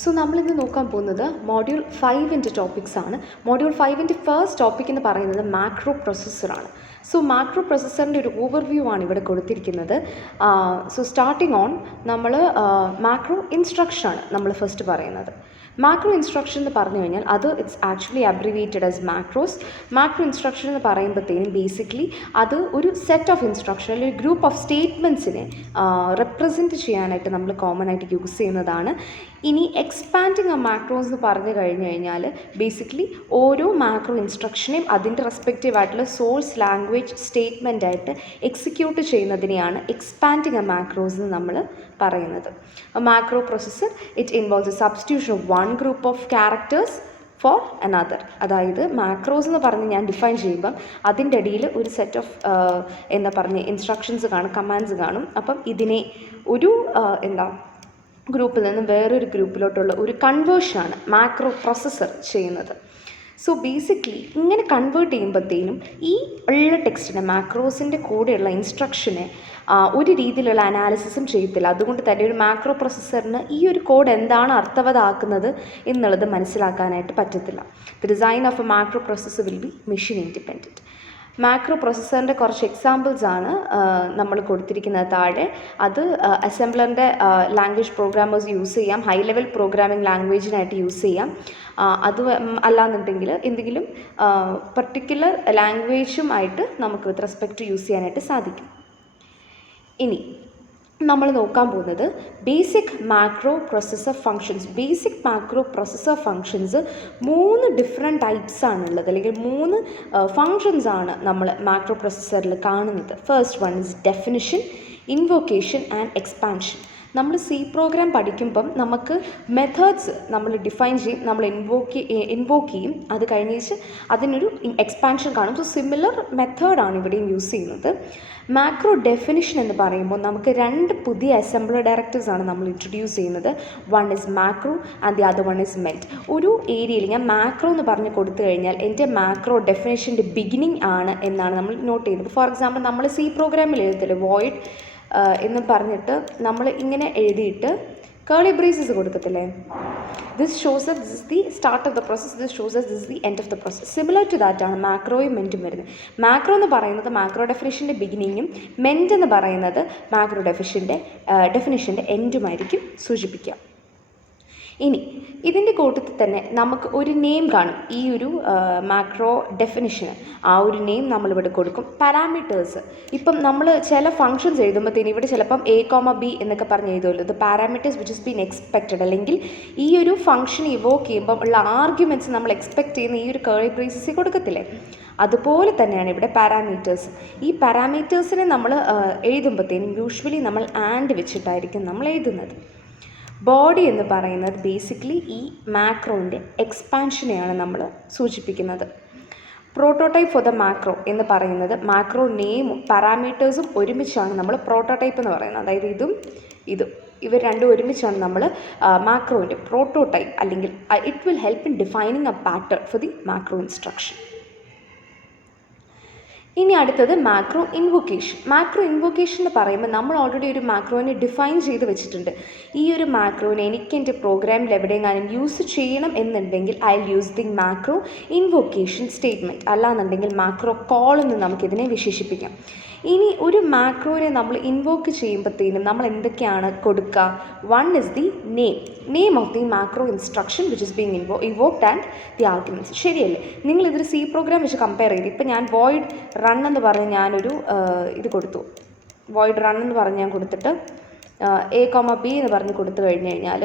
So നമ്മളിന്ന് നോക്കാൻ പോകുന്നത് മൊഡ്യൂൾ 5ൻ്റെ ടോപ്പിക്സാണ്. മൊഡ്യൂൾ 5ൻ്റെ ഫസ്റ്റ് ടോപ്പിക് എന്ന് പറയുന്നത് മാക്രോ പ്രൊസസ്സറാണ്. സോ മാക്രോ പ്രൊസസ്സറിൻ്റെ ഒരു ഓവർവ്യൂ ആണ് ഇവിടെ കൊടുത്തിരിക്കുന്നത്. സോ സ്റ്റാർട്ടിങ് ഓൺ നമ്മൾ മാക്രോ ഇൻസ്ട്രക്ഷനാണ് നമ്മൾ ഫസ്റ്റ് പറയുന്നത്. മാക്രോ ഇൻസ്ട്രക്ഷൻ എന്ന് പറഞ്ഞു കഴിഞ്ഞാൽ അത് it's actually abbreviated as macros. Macro instruction എന്ന് പറയുമ്പോഴത്തേനും ബേസിക്കലി അത് ഒരു സെറ്റ് ഓഫ് ഇൻസ്ട്രക്ഷൻ അല്ലെങ്കിൽ ഒരു ഗ്രൂപ്പ് ഓഫ് സ്റ്റേറ്റ്മെൻറ്റ്സിനെ റെപ്രസെൻറ്റ് ചെയ്യാനായിട്ട് നമ്മൾ കോമൺ ആയിട്ട് യൂസ് ചെയ്യുന്നതാണ്. ഇനി എക്സ്പാൻഡിങ് എ മാക്രോസ് എന്ന് പറഞ്ഞു കഴിഞ്ഞു കഴിഞ്ഞാൽ ബേസിക്കലി ഓരോ മാക്രോ ഇൻസ്ട്രക്ഷനെയും അതിൻ്റെ റെസ്പെക്റ്റീവ് ആയിട്ടുള്ള സോഴ്സ് ലാംഗ്വേജ് സ്റ്റേറ്റ്മെൻ്റ് ആയിട്ട് എക്സിക്യൂട്ട് ചെയ്യുന്നതിനെയാണ് എക്സ്പാൻഡിങ് എ മാക്രോസ് എന്ന് നമ്മൾ പറയുന്നത്. Macro processor it involves A substitution of one group of characters for another. അതായത് മാക്രോസ് എന്ന് പറഞ്ഞ് ഞാൻ ഡിഫൈൻ ചെയ്യുമ്പം അതിൻ്റെ അടിയിൽ ഒരു സെറ്റ് ഓഫ് എന്താ പറഞ്ഞ ഇൻസ്ട്രക്ഷൻസ് കാണും, കമാൻഡ്സ് കാണും. അപ്പം ഇതിനെ ഒരു ഗ്രൂപ്പിൽ നിന്ന് വേറൊരു ഗ്രൂപ്പിലോട്ടുള്ള ഒരു കൺവേർഷനാണ് മാക്രോ പ്രൊസസ്സർ ചെയ്യുന്നത്. സോ ബേസിക്കലി ഇങ്ങനെ കൺവേർട്ട് ചെയ്യുമ്പോഴത്തേനും ഈ ഉള്ള ടെക്സ്റ്റിനെ മാക്രോസിൻ്റെ കൂടെയുള്ള ഇൻസ്ട്രക്ഷനെ ഒരു രീതിയിലുള്ള അനാലിസിസും ചെയ്യത്തില്ല. അതുകൊണ്ട് തന്നെ ഒരു മാക്രോ പ്രൊസസ്സറിന് ഈ ഒരു കോഡ് എന്താണ് അർത്ഥവത്താക്കുന്നത് എന്നുള്ളത് മനസ്സിലാക്കാനായിട്ട് പറ്റത്തില്ല. The design of a macro processor will be machine independent. Macro പ്രൊസസ്സറിൻ്റെ കുറച്ച് എക്സാമ്പിൾസ് ആണ് നമ്മൾ കൊടുത്തിരിക്കുന്നത് താഴെ. അത് അസംബ്ലറിൻ്റെ ലാംഗ്വേജ് പ്രോഗ്രാമേഴ്സ് യൂസ് ചെയ്യാം, ഹൈ ലെവൽ പ്രോഗ്രാമിംഗ് ലാംഗ്വേജിനായിട്ട് യൂസ് ചെയ്യാം. അത് അല്ലാന്നുണ്ടെങ്കിൽ എന്തെങ്കിലും പർട്ടിക്കുലർ ലാംഗ്വേജുമായിട്ട് നമുക്ക് വിത്ത് റെസ്പെക്റ്റ് യൂസ് ചെയ്യാനായിട്ട് സാധിക്കും. ഇനി നമ്മൾ നോക്കാൻ പോകുന്നത് basic macro processor functions. Basic macro processor functions 3 different types ആണുള്ളത്, അല്ലെങ്കിൽ 3 ഫങ്ഷൻസ് ആണ് നമ്മൾ മാക്രോ പ്രൊസസ്സറിൽ കാണുന്നത്. First one is definition, invocation and expansion. നമ്മൾ സി പ്രോഗ്രാം പഠിക്കുമ്പം നമുക്ക് മെത്തേഡ്സ് നമ്മൾ ഡിഫൈൻ ചെയ്യും, നമ്മൾ ഇൻവോക്ക് ചെയ്യും, അത് കഴിഞ്ഞേച്ച് അതിനൊരു എക്സ്പാൻഷൻ കാണും. സോ സിമിലർ മെത്തേഡാണ് ഇവിടെയും യൂസ് ചെയ്യുന്നത്. മാക്രോ ഡെഫിനിഷൻ എന്ന് പറയുമ്പോൾ നമുക്ക് 2 പുതിയ അസംബ്ലർ ഡയറക്റ്റീവ്സ് നമ്മൾ ഇൻട്രൊഡ്യൂസ് ചെയ്യുന്നത്. One is macro and the other one is melt. ഒരു ഏരിയയിൽ ഞാൻ മാക്രോ എന്ന് പറഞ്ഞ് കൊടുത്തു കഴിഞ്ഞാൽ എൻ്റെ മാക്രോ ഡെഫിനിഷൻ്റെ ബിഗിനിങ് ആണ് എന്നാണ് നമ്മൾ നോട്ട് ചെയ്യുന്നത്. ഫോർ എക്സാമ്പിൾ നമ്മൾ സി പ്രോഗ്രാമിൽ എഴുതത്തില്ല വോയിഡ് എന്ന് പറഞ്ഞിട്ട് നമ്മൾ ഇങ്ങനെ എഴുതിയിട്ട് കേർലി ബ്രേസസ് കൊടുക്കത്തില്ലേ, this shows that this is the start of the process, this shows that this is the end of the process. Similar to that ആണ് മാക്രോയും മെൻറ്റും വരുന്നത്. മാക്രോ എന്ന് പറയുന്നത് മാക്രോ ഡെഫിനിഷൻ്റെ ബിഗിനിങ്ങും മെൻറ്റ് എന്ന് പറയുന്നത് മാക്രോ ഡെഫിനിഷൻ്റെ എൻഡുമായിരിക്കും സൂചിപ്പിക്കുക. ഇനി ഇതിൻ്റെ കൂട്ടത്തിൽ തന്നെ നമുക്ക് ഒരു നെയിം കാണും. ഈ ഒരു മാക്രോ ഡെഫിനിഷന് ആ ഒരു നെയിം നമ്മളിവിടെ കൊടുക്കും. പാരാമീറ്റേഴ്സ്, ഇപ്പം നമ്മൾ ചില ഫങ്ഷൻസ് എഴുതുമ്പോഴത്തേന് ഇവിടെ ചിലപ്പം A, B എന്നൊക്കെ പറഞ്ഞ് എഴുതുമല്ലോ. ഇത് parameters which is been expected, അല്ലെങ്കിൽ ഈ ഒരു ഫങ്ഷൻ ഇവോക്ക് ചെയ്യുമ്പം ഉള്ള ആർഗ്യുമെൻറ്റ്സ് നമ്മൾ എക്സ്പെക്റ്റ് ചെയ്യുന്ന ഈ ഒരു കേർലി ബ്രേസസിൽ കൊടുക്കത്തില്ലേ, അതുപോലെ തന്നെയാണ് ഇവിടെ പാരാമീറ്റേഴ്സ്. ഈ പാരാമീറ്റേഴ്സിനെ നമ്മൾ എഴുതുമ്പോഴത്തേനും യൂഷ്വലി നമ്മൾ ആൻഡ് വെച്ചിട്ടായിരിക്കും നമ്മൾ എഴുതുന്നത്. ബോഡി എന്ന് പറയുന്നത് ബേസിക്കലി ഈ മാക്രോൻ്റെ എക്സ്പാൻഷനെയാണ് നമ്മൾ സൂചിപ്പിക്കുന്നത്. പ്രോട്ടോടൈപ്പ് ഫോർ ദ മാക്രോ എന്ന് പറയുന്നത് മാക്രോ നെയിമും പാരാമീറ്റേഴ്സും ഒരുമിച്ചാണ് നമ്മൾ പ്രോട്ടോടൈപ്പ് എന്ന് പറയുന്നത്. അതായത് ഇതും ഇവർ രണ്ടും ഒരുമിച്ചാണ് നമ്മൾ മാക്രോൻ്റെ പ്രോട്ടോടൈപ്പ്, അല്ലെങ്കിൽ it will help in defining A pattern for the macro instruction. ഇനി അടുത്തത് മാക്രോ ഇൻവോക്കേഷൻ. മാക്രോ ഇൻവോക്കേഷൻ എന്ന് പറയുമ്പോൾ നമ്മൾ ഓൾറെഡി ഒരു മാക്രോനെ ഡിഫൈൻ ചെയ്ത് വെച്ചിട്ടുണ്ട്. ഈ ഒരു മാക്രോനെ എനിക്ക് എൻ്റെ പ്രോഗ്രാമിൽ എവിടെയെങ്കിലും യൂസ് ചെയ്യണം എന്നുണ്ടെങ്കിൽ I use the macro invocation statement, അല്ലാന്നുണ്ടെങ്കിൽ മാക്രോ കോൾ എന്ന് നമുക്കിതിനെ വിശേഷിപ്പിക്കാം. ഇനി ഒരു മാക്രോനെ നമ്മൾ ഇൻവോക്ക് ചെയ്യുമ്പോഴത്തേനും നമ്മൾ എന്തൊക്കെയാണ് കൊടുക്കുക? One is the name of the macro instruction which is being invoked and the arguments. ശരിയല്ലേ? നിങ്ങളിതൊരു സി പ്രോഗ്രാം വെച്ച് കമ്പയർ ചെയ്ത് ഇപ്പം ഞാൻ വോയിഡ് റൺ എന്ന് പറഞ്ഞ് ഞാനൊരു ഇത് കൊടുത്തു, വോയിഡ് റൺ എന്ന് പറഞ്ഞ് ഞാൻ കൊടുത്തിട്ട് A, B എന്ന് പറഞ്ഞ് കൊടുത്തു കഴിഞ്ഞ് കഴിഞ്ഞാൽ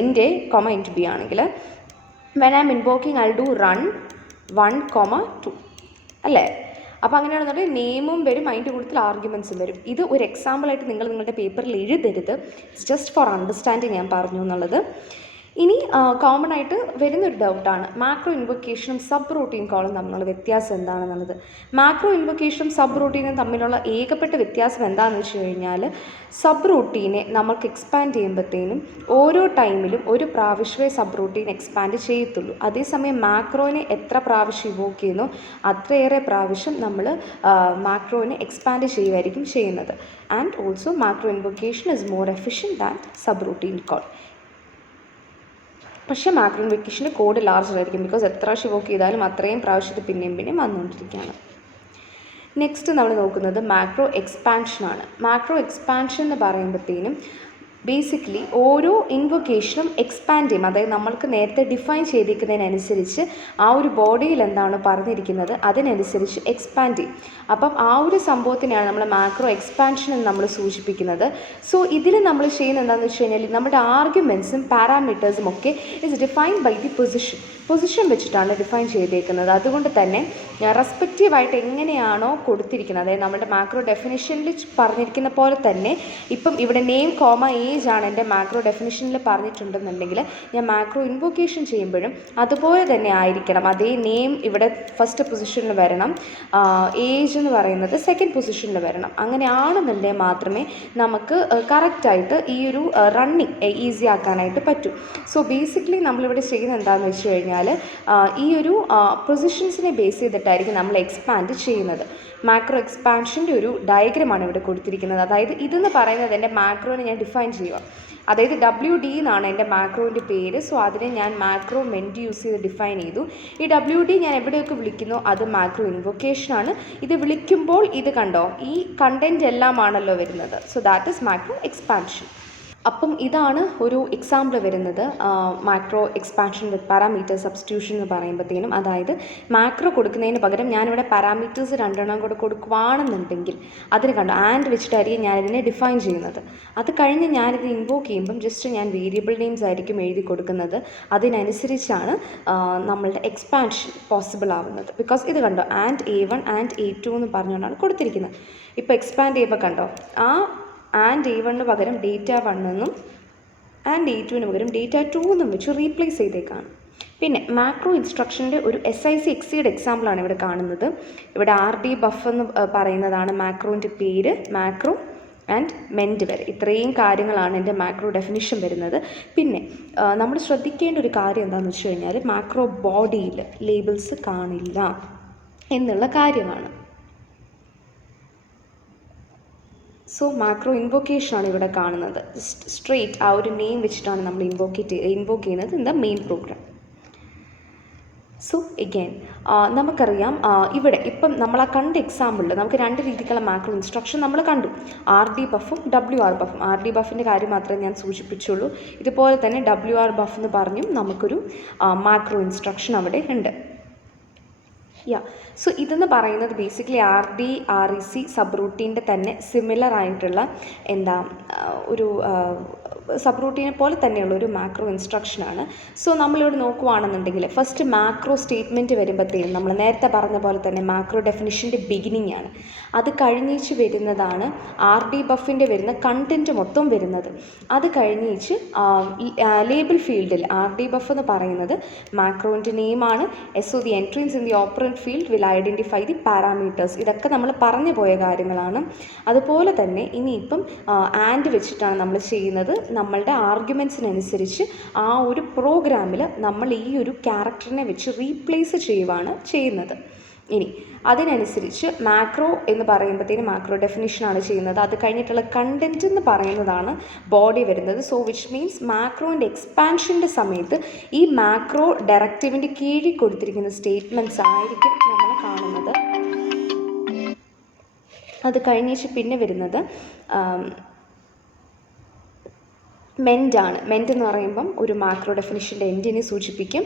int A, int B ആണെങ്കിൽ when I'm invoking I'll do run 1, 2 അല്ലേ? അപ്പോൾ അങ്ങനെയാണെന്നുണ്ടെങ്കിൽ നെയിമും വരും, അതിൻ്റെ കൂടുതൽ ആർഗ്യുമെൻറ്റ്സും വരും. ഇത് ഒരു എക്സാമ്പിളായിട്ട് നിങ്ങളുടെ പേപ്പറിൽ എഴുതരുത്, ഇറ്റ്സ് ജസ്റ്റ് ഫോർ അണ്ടർസ്റ്റാൻഡിങ് ഞാൻ പറഞ്ഞു എന്നുള്ളത്. ഇനി കോമൺ ആയിട്ട് വരുന്നൊരു ഡൗട്ടാണ് മാക്രോ ഇൻവൊക്കേഷനും സബ് റൂട്ടീൻ കോളും തമ്മിലുള്ള വ്യത്യാസം എന്താണെന്നുള്ളത്. മാക്രോ ഇൻവൊക്കേഷനും സബ് റൂട്ടീനും തമ്മിലുള്ള ഏകപ്പെട്ട വ്യത്യാസം എന്താണെന്ന് വെച്ച് കഴിഞ്ഞാൽ സബ് റൂട്ടീനെ നമുക്ക് എക്സ്പാൻഡ് ചെയ്യുമ്പോഴത്തേനും ഓരോ ടൈമിലും ഒരു പ്രാവശ്യമേ സബ് റൂട്ടീൻ എക്സ്പാൻഡ് ചെയ്യത്തുള്ളൂ. അതേസമയം മാക്രോനെ എത്ര പ്രാവശ്യം ഇവോക്ക് ചെയ്യുന്നു അത്രയേറെ പ്രാവശ്യം നമ്മൾ മാക്രോനെ എക്സ്പാൻഡ് ചെയ്യുമായിരിക്കും ചെയ്യുന്നത്. And also macro invocation is more efficient than sub routine call. പക്ഷേ മാക്രോ ഇൻവൊക്കേഷൻ്റെ കോഡ് ലാർജർ ആയിരിക്കും, ബിക്കോസ് എത്ര പ്രാവശ്യം ഇവോക്ക് ചെയ്താലും അത്രയും പ്രാവശ്യം ഇത് പിന്നെയും പിന്നെയും വന്നുകൊണ്ടിരിക്കുകയാണ്. നെക്സ്റ്റ് നമ്മൾ നോക്കുന്നത് മാക്രോ എക്സ്പാൻഷനാണ്. മാക്രോ എക്സ്പാൻഷൻ എന്ന് പറയുമ്പോഴത്തേനും ബേസിക്കലി ഓരോ ഇൻവൊക്കേഷനും എക്സ്പാൻഡ് ചെയ്യും. അതായത് നമ്മൾക്ക് നേരത്തെ ഡിഫൈൻ ചെയ്തിരിക്കുന്നതിനനുസരിച്ച് ആ ഒരു ബോഡിയിൽ എന്താണ് പറഞ്ഞിരിക്കുന്നത് അതിനനുസരിച്ച് എക്സ്പാൻഡ് ചെയ്യും. അപ്പം ആ ഒരു സംഭവത്തിനെയാണ് നമ്മൾ മാക്രോ എക്സ്പാൻഷൻ എന്ന് നമ്മൾ സൂചിപ്പിക്കുന്നത്. സോ ഇതിൽ നമ്മൾ ചെയ്യുന്നത് എന്താണെന്ന് വെച്ച് കഴിഞ്ഞാൽ നമ്മുടെ ആർഗ്യുമെൻറ്റ്സും പാരാമീറ്റേഴ്സും ഒക്കെ is defined by the position വെച്ചിട്ടാണ് ഡിഫൈൻ ചെയ്തേക്കുന്നത്. അതുകൊണ്ട് തന്നെ റെസ്പെക്റ്റീവായിട്ട് എങ്ങനെയാണോ കൊടുത്തിരിക്കുന്നത്, അതായത് നമ്മുടെ മാക്രോ ഡെഫിനിഷനിൽ പറഞ്ഞിരിക്കുന്ന പോലെ തന്നെ ഇപ്പം ഇവിടെ നെയിം കോമ ഏജ് ആണ് എൻ്റെ മാക്രോ ഡെഫിനിഷനിൽ പറഞ്ഞിട്ടുണ്ടെന്നുണ്ടെങ്കിൽ ഞാൻ മാക്രോ ഇൻവൊക്കേഷൻ ചെയ്യുമ്പോഴും അതുപോലെ തന്നെ ആയിരിക്കണം. അതേ നെയിം ഇവിടെ ഫസ്റ്റ് പൊസിഷനിൽ വരണം, ഏജ് എന്ന് പറയുന്നത് സെക്കൻഡ് പൊസിഷനിൽ വരണം. അങ്ങനെയാണെന്നുണ്ടെങ്കിൽ മാത്രമേ നമുക്ക് കറക്റ്റായിട്ട് ഈ ഒരു റണ്ണിങ് ഈസി ആക്കാനായിട്ട് പറ്റൂ. സോ ബേസിക്കലി നമ്മളിവിടെ ചെയ്യുന്നത് എന്താണെന്ന് വെച്ച് കഴിഞ്ഞാൽ ഈ ഒരു പൊസിഷൻസിനെ ബേസ് ചെയ്തിട്ടായിരിക്കും നമ്മൾ എക്സ്പാൻഡ് ചെയ്യുന്നത്. മാക്രോ എക്സ്പാൻഷൻ്റെ ഒരു ഡയഗ്രമാണ് ഇവിടെ കൊടുത്തിരിക്കുന്നത്. അതായത് ഇതെന്ന് പറയുന്നത് എൻ്റെ മാക്രോനെ ഞാൻ ഡിഫൈൻ ചെയ്യുക. അതായത് WD എന്നാണ് എൻ്റെ മാക്രോൻ്റെ പേര്. സോ അതിനെ ഞാൻ മാക്രോ മെൻറ്റ് യൂസ് ചെയ്ത് ഡിഫൈൻ ചെയ്തു. ഈ WD ഞാൻ എവിടെയൊക്കെ വിളിക്കുന്നോ അത് മാക്രോ ഇൻവൊക്കേഷനാണ്. ഇത് വിളിക്കുമ്പോൾ ഇത് കണ്ടോ, ഈ കണ്ടൻറ്റ് എല്ലാമാണല്ലോ വരുന്നത്. So that is macro expansion. അപ്പം ഇതാണ് ഒരു എക്സാമ്പിൾ വരുന്നത് മാക്രോ എക്സ്പാൻഷൻ വിത്ത് പാരാമീറ്റർ സബ്സ്റ്റിറ്റ്യൂഷൻ എന്ന് പറയുമ്പോഴത്തേനും. അതായത് മാക്രോ കൊടുക്കുന്നതിന് പകരം ഞാനിവിടെ പാരാമീറ്റേഴ്സ് 2 കൂടെ കൊടുക്കുകയാണെന്നുണ്ടെങ്കിൽ അതിന് കണ്ടോ ആൻഡ് വെച്ചിട്ടായിരിക്കും ഞാനിതിനെ ഡിഫൈൻ ചെയ്യുന്നത്. അത് കഴിഞ്ഞ് ഞാനിത് ഇൻവോക്ക് ചെയ്യുമ്പം ജസ്റ്റ് ഞാൻ വേരിയബിൾ നെയിംസ് ആയിരിക്കും എഴുതി കൊടുക്കുന്നത്. അതിനനുസരിച്ചാണ് നമ്മളുടെ എക്സ്പാൻഷൻ പോസിബിൾ ആവുന്നത്. ബിക്കോസ് ഇത് കണ്ടോ ആൻഡ് A1 ആൻഡ് A2 എന്ന് പറഞ്ഞുകൊണ്ടാണ് കൊടുത്തിരിക്കുന്നത്. ഇപ്പോൾ എക്സ്പാൻഡ് ചെയ്യുമ്പോൾ കണ്ടോ ആ ആൻഡ് A1 പകരം data1 എന്നും ആൻഡ് A2 പകരം data2 എന്നും വെച്ച് റീപ്ലേസ് ചെയ്തേക്കാണ്. പിന്നെ മാക്രോ ഇൻസ്ട്രക്ഷൻ്റെ ഒരു SIC എക്സീഡ് എക്സാമ്പിളാണ് ഇവിടെ കാണുന്നത്. ഇവിടെ RD ബഫ് എന്ന് പറയുന്നതാണ് മാക്രോൻ്റെ പേര്. മാക്രോ ആൻഡ് മെൻറ്റ് വരെ ഇത്രയും കാര്യങ്ങളാണ് എൻ്റെ മാക്രോ ഡെഫിനിഷൻ വരുന്നത്. പിന്നെ നമ്മൾ ശ്രദ്ധിക്കേണ്ട ഒരു കാര്യം എന്താണെന്ന് വെച്ച് കഴിഞ്ഞാൽ മാക്രോ ബോഡിയിൽ ലേബിൾസ് കാണില്ല എന്നുള്ള കാര്യമാണ്. സോ മാക്രോ ഇൻവൊക്കേഷനാണ് ഇവിടെ കാണുന്നത്. സ്ട്രെയിറ്റ് ആ ഒരു നെയിം വെച്ചിട്ടാണ് നമ്മൾ ഇൻവോക്ക് ചെയ്യുന്നത് in the main program. So again നമുക്കറിയാം ഇവിടെ ഇപ്പം നമ്മൾ ആ കണ്ട എക്സാമ്പിളിൽ നമുക്ക് 2 രീതിക്കുള്ള മാക്രോ ഇൻസ്ട്രക്ഷൻ നമ്മൾ കണ്ടു. RD ബഫും WR ബഫും. RD ബഫിൻ്റെ കാര്യം മാത്രമേ ഞാൻ സൂചിപ്പിച്ചുള്ളൂ. ഇതുപോലെ തന്നെ WR ബഫ് എന്ന് പറഞ്ഞും നമുക്കൊരു മാക്രോ ഇൻസ്ട്രക്ഷൻ അവിടെ ഉണ്ട്. സോ ഇതെന്ന് പറയുന്നത് ബേസിക്കലി RD REC സബ് റൂട്ടീൻ്റെ തന്നെ സിമിലർ ആയിട്ടുള്ള ഒരു സബ് റൂട്ടീനെ പോലെ തന്നെയുള്ള ഒരു മാക്രോ ഇൻസ്ട്രക്ഷനാണ്. സോ നമ്മളിവിടെ നോക്കുവാണെന്നുണ്ടെങ്കിൽ ഫസ്റ്റ് മാക്രോ സ്റ്റേറ്റ്മെൻറ്റ് വരുമ്പോഴത്തേനും നമ്മൾ നേരത്തെ പറഞ്ഞ പോലെ തന്നെ മാക്രോ ഡെഫിനിഷൻ്റെ ബിഗിനിങ് ആണ്. അത് കഴിഞ്ഞിച്ച് വരുന്നതാണ് RD ബഫിൻ്റെ വരുന്ന കണ്ടൻറ്റ് മൊത്തം വരുന്നത്. അത് കഴിഞ്ഞിച്ച് ലേബിൾ ഫീൽഡിൽ RD ബഫ് എന്ന് പറയുന്നത് മാക്രോൻ്റെ നെയിമാണ്. SO the entries in the operant field will identify the parameters. ഇതൊക്കെ നമ്മൾ പറഞ്ഞു പോയ കാര്യങ്ങളാണ്. അതുപോലെ തന്നെ ഇനിയിപ്പം ആൻഡ് വെച്ചിട്ടാണ് നമ്മൾ ചെയ്യുന്നത്. നമ്മളുടെ ആർഗ്യുമെൻറ്റ്സിനനുസരിച്ച് ആ ഒരു പ്രോഗ്രാമിൽ നമ്മൾ ഈ ഒരു ക്യാരക്ടറിനെ വെച്ച് റീപ്ലേസ് ചെയ്യുവാണ് ചെയ്യുന്നത്. ഇനി അതിനനുസരിച്ച് മാക്രോ എന്ന് പറയുമ്പോഴത്തേനും മാക്രോ ഡെഫിനിഷനാണ് ചെയ്യുന്നത്. അത് കഴിഞ്ഞിട്ടുള്ള കണ്ടൻറ്റ് എന്ന് പറയുന്നതാണ് ബോഡി വരുന്നത്. സോ വിച്ച് മീൻസ് മാക്രോൻ്റെ എക്സ്പാൻഷൻ്റെ സമയത്ത് ഈ മാക്രോ ഡയറക്റ്റീവിൻ്റെ കീഴിൽ കൊടുത്തിരിക്കുന്ന സ്റ്റേറ്റ്മെൻറ്റ്സ് ആയിരിക്കും നമ്മൾ കാണുന്നത്. അത് കഴിഞ്ഞിട്ട് പിന്നെ വരുന്നത് മെൻറ്റ് ആണ്. മെൻറ്റ് എന്ന് പറയുമ്പം ഒരു മാക്രോ ഡെഫിനിഷൻ്റെ എൻഡിനെ സൂചിപ്പിക്കും.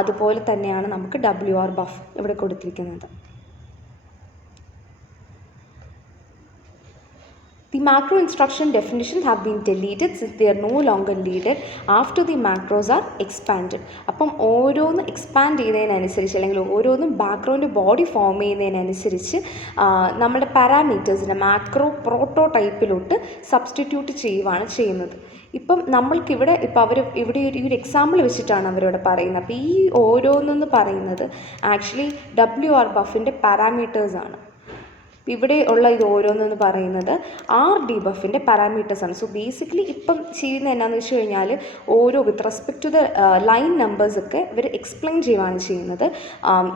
അതുപോലെ തന്നെയാണ് നമുക്ക് WR ബഫ് ഇവിടെ കൊടുത്തിരിക്കുന്നത്. The macro instruction definitions have been deleted since they are no longer needed after the macros are expanded. അപ്പം ഓരോന്ന് എക്സ്പാൻഡ് ചെയ്യുന്നതിനനുസരിച്ച് അല്ലെങ്കിൽ ഓരോന്നും ബാക്ക്ഗ്രൗണ്ട് ബോഡി ഫോം ചെയ്യുന്നതിനനുസരിച്ച് നമ്മുടെ പാരാമീറ്റേഴ്സിനെ മാക്രോ പ്രോട്ടോടൈപ്പിലോട്ട് സബ്സ്റ്റിറ്റ്യൂട്ട് ചെയ്യുവാണ് ചെയ്യുന്നത്. ഇപ്പം നമ്മൾക്കിവിടെ ഇവിടെ ഒരു എക്സാമ്പിൾ വെച്ചിട്ടാണ് അവരിവിടെ പറയുന്നത്. അപ്പോൾ ഈ ഓരോന്നെന്ന് പറയുന്നത് ആക്ച്വലി WR ബഫിൻ്റെ പാരാമീറ്റേഴ്സാണ്. ഇവിടെ ഉള്ള ഇത് ഓരോന്നെന്ന് പറയുന്നത് ആർ ഡീബഫിൻ്റെ പാരാമീറ്റേഴ്സാണ്. സോ ബേസിക്കലി ഇപ്പം ചെയ്യുന്നത് എന്നാന്ന് വെച്ച് കഴിഞ്ഞാൽ ഓരോ with respect to the line നമ്പേഴ്സൊക്കെ ഇവർ എക്സ്പ്ലെയിൻ ചെയ്യുകയാണ് ചെയ്യുന്നത്.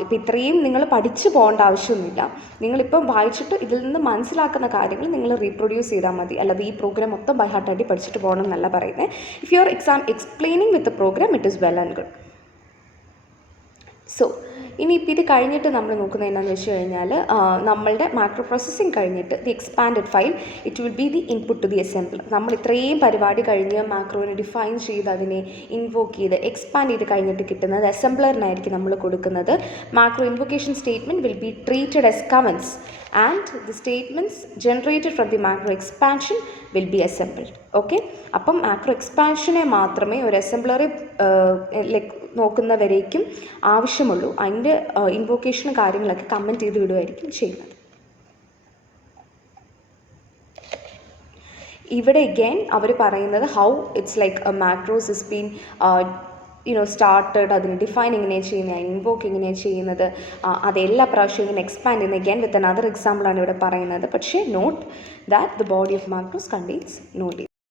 ഇപ്പം ഇത്രയും നിങ്ങൾ പഠിച്ചു പോകേണ്ട ആവശ്യമൊന്നുമില്ല. നിങ്ങളിപ്പം വായിച്ചിട്ട് ഇതിൽ നിന്ന് മനസ്സിലാക്കുന്ന കാര്യങ്ങൾ നിങ്ങൾ റീപ്രൊഡ്യൂസ് ചെയ്താൽ മതി. അല്ലാതെ ഈ പ്രോഗ്രാം മൊത്തം ബൈ ഹാർട്ടായിട്ട് പഠിച്ചിട്ട് പോകണം എന്നല്ല പറയുന്നത്. If you are explaining with the program it is well and good. So ഇനിയിപ്പോൾ ഇത് കഴിഞ്ഞിട്ട് നമ്മൾ നോക്കുന്നത് എന്താണെന്ന് വെച്ച് കഴിഞ്ഞാൽ നമ്മളുടെ മാക്രോ പ്രോസസ്സിങ് കഴിഞ്ഞിട്ട് the expanded file it will be the input to the assembler. നമ്മൾ ഇത്രയും പരിപാടി കഴിഞ്ഞ് മാക്രോനെ ഡിഫൈൻ ചെയ്ത് അതിനെ ഇൻവോക്ക് ചെയ്ത് എക്സ്പാൻഡ് ചെയ്ത് കഴിഞ്ഞിട്ട് കിട്ടുന്നത് അസംബ്ലറിനായിരിക്കും നമ്മൾ കൊടുക്കുന്നത്. Macro invocation statement will be treated as comments and the statements generated from the macro expansion will be assembled. Okay, അപ്പം മാക്രോ എക്സ്പാൻഷനെ മാത്രമേ ഒരു അസംബ്ലറെ ലൈക്ക് നോക്കുന്നവരേക്കും ആവശ്യമുള്ളൂ. അതിൻ്റെ ഇൻവോക്കേഷനും കാര്യങ്ങളൊക്കെ കമൻറ്റ് ചെയ്ത് വിടുമായിരിക്കും ചെയ്യുന്നത്. ഇവിടെ again അവർ പറയുന്നത് how it's like macros is been started, അതിന് ഡിഫൈൻ എങ്ങനെയാണ് ചെയ്യുന്നത്, ഇൻവോക്ക് എങ്ങനെയാണ് ചെയ്യുന്നത്, അതെല്ലാ പ്രാവശ്യവും ഇങ്ങനെ എക്സ്പാൻഡ് ചെയ്യുന്നത്. അഗൈൻ വിത്ത് അനദർ എക്സാമ്പിളാണ് ഇവിടെ പറയുന്നത്. പക്ഷേ note that the body of macros contains no